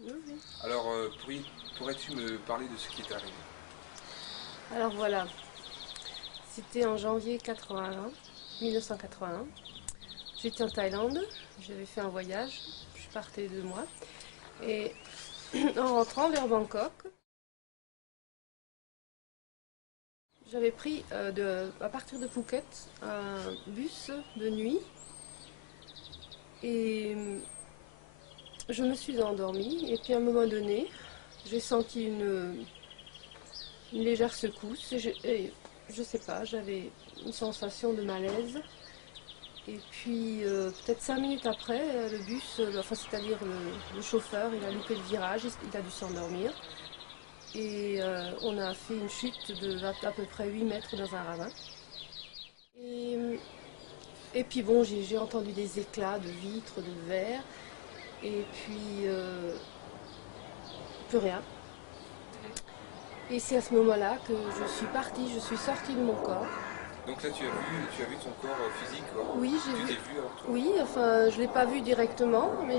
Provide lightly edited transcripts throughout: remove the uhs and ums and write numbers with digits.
Oui, oui. Alors, pourrais-tu me parler de ce qui est arrivé? Alors voilà, c'était en janvier 81, 1981. J'étais en Thaïlande, j'avais fait un voyage, je partais 2 mois. Et en rentrant vers Bangkok, j'avais pris à partir de Phuket un bus de nuit et je me suis endormie. Et puis à un moment donné, j'ai senti une légère secousse et je sais pas, j'avais une sensation de malaise. Et puis peut-être 5 minutes après, le bus, enfin c'est-à-dire le chauffeur, il a loupé le virage, il a dû s'endormir. Et on a fait une chute de à peu près 8 mètres dans un ravin. Et, et puis bon, j'ai entendu des éclats de vitres, de verre, et puis plus rien. Et c'est à ce moment-là que je suis partie, je suis sortie de mon corps. Donc là, tu as vu ton corps physique, quoi. Oui, j'ai Tu vu. t'es vu alors, toi? Oui, enfin, je ne l'ai pas vu directement, mais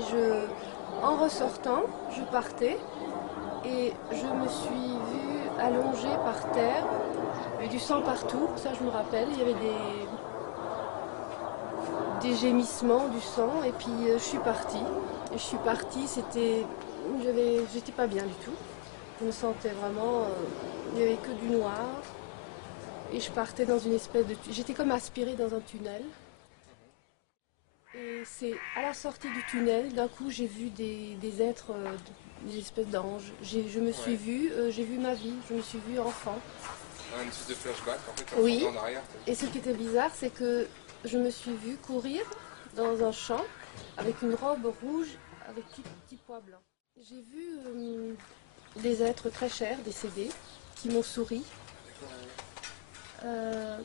en ressortant, je partais et je me suis vue allongée par terre. Il y avait du sang partout, ça je me rappelle. Il y avait des gémissements, du sang, et puis je suis partie. Et je suis partie, j'étais pas bien du tout. Je me sentais vraiment, il n'y avait que du noir. Et je partais dans une espèce de, j'étais comme aspirée dans un tunnel. Et c'est à la sortie du tunnel, d'un coup, j'ai vu des êtres, des espèces d'anges. Je me suis Ouais. vue, j'ai vu ma vie, je me suis vue enfant. Un espèce de flashback, en fait, tu Oui. revenais en arrière. Et ce qui était bizarre, c'est que je me suis vue courir dans un champ avec une robe rouge avec petits pois blancs. J'ai vu des êtres très chers décédés qui m'ont souri. D'accord, ouais. Euh,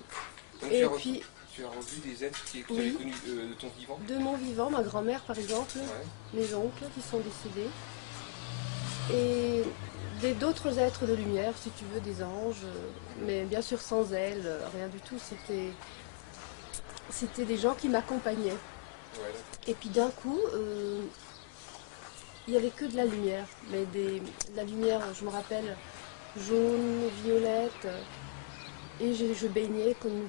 Donc et puis, tu as revu des êtres que tu avais oui, connus de ton vivant? de mon vivant, ma grand-mère par exemple, Ouais. mes oncles qui sont décédés, et d'autres êtres de lumière, si tu veux, des anges, mais bien sûr sans ailes, rien du tout. C'était des gens qui m'accompagnaient. Ouais, d'accord. Et puis d'un coup, il n'y avait que de la lumière, mais de la lumière, je me rappelle, jaune, violette, et je baignais comme,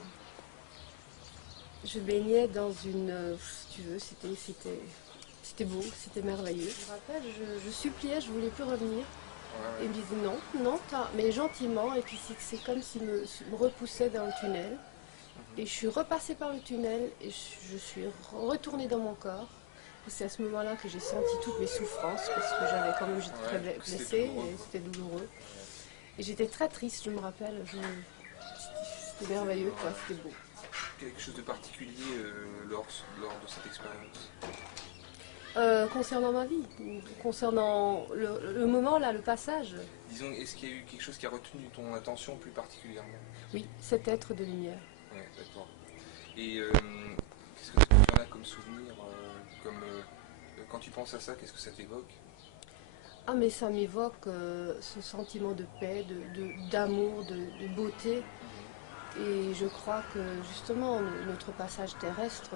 je baignais dans une, si tu veux, c'était beau, c'était merveilleux. Je me rappelle, je suppliais, je voulais plus revenir. Ouais, Et ouais. ils me disaient non, non, mais gentiment. Et puis c'est comme s'ils me repoussaient dans le tunnel. Et je suis repassée par le tunnel et je suis retournée dans mon corps. Et c'est à ce moment-là que j'ai senti toutes mes souffrances parce que j'étais très Ouais, que c'était blessée douloureux, et quoi. c'était douloureux. Ouais. Et j'étais très triste, je me rappelle. C'était merveilleux, quoi, c'était beau. Quelque chose de particulier lors de cette expérience? Concernant ma vie, concernant le moment là, le passage, Disons, est-ce qu'il y a eu quelque chose qui a retenu ton attention plus particulièrement? oui, cet être de lumière. Ouais, d'accord. Et qu'est-ce que tu en as comme souvenir quand tu penses à ça, qu'est-ce que ça t'évoque? Ah mais ça m'évoque ce sentiment de paix, d'amour, de beauté. Mhm. Et je crois que justement notre passage terrestre,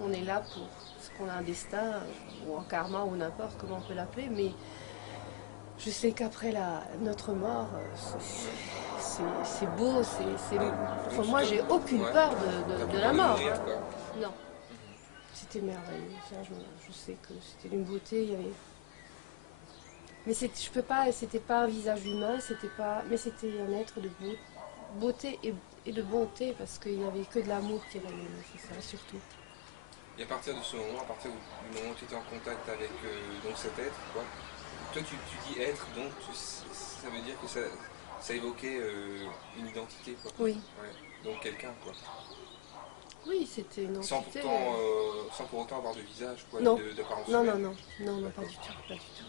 on est là pour parce qu'on a un destin ou un karma ou n'importe comment on peut l'appeler, mais je sais qu'après notre mort, c'est beau, Donc, enfin donc tu moi te... j'ai aucune Ouais, peur t'as pas de peur la de mort, mourir, hein. quoi. Non, Mhm. c'était merveilleux. Ça, je sais que c'était d'une beauté. Mais je peux pas, c'était pas un visage humain, mais c'était un être de beauté et de bonté parce qu'il n'y avait que de l'amour qui rayonnait, c'est ça surtout. Et à partir de ce moment, à partir du moment où tu étais en contact avec donc cet être, quoi, toi tu dis être, donc ça veut dire que ça évoquait une identité, quoi. Oui, Ouais. Donc quelqu'un, quoi. oui, c'était une entité. Sans pour autant avoir de visage, quoi, ni Non, d'apparence non, non, humaine. non, non, non, pas D'accord. du tout, pas du tout.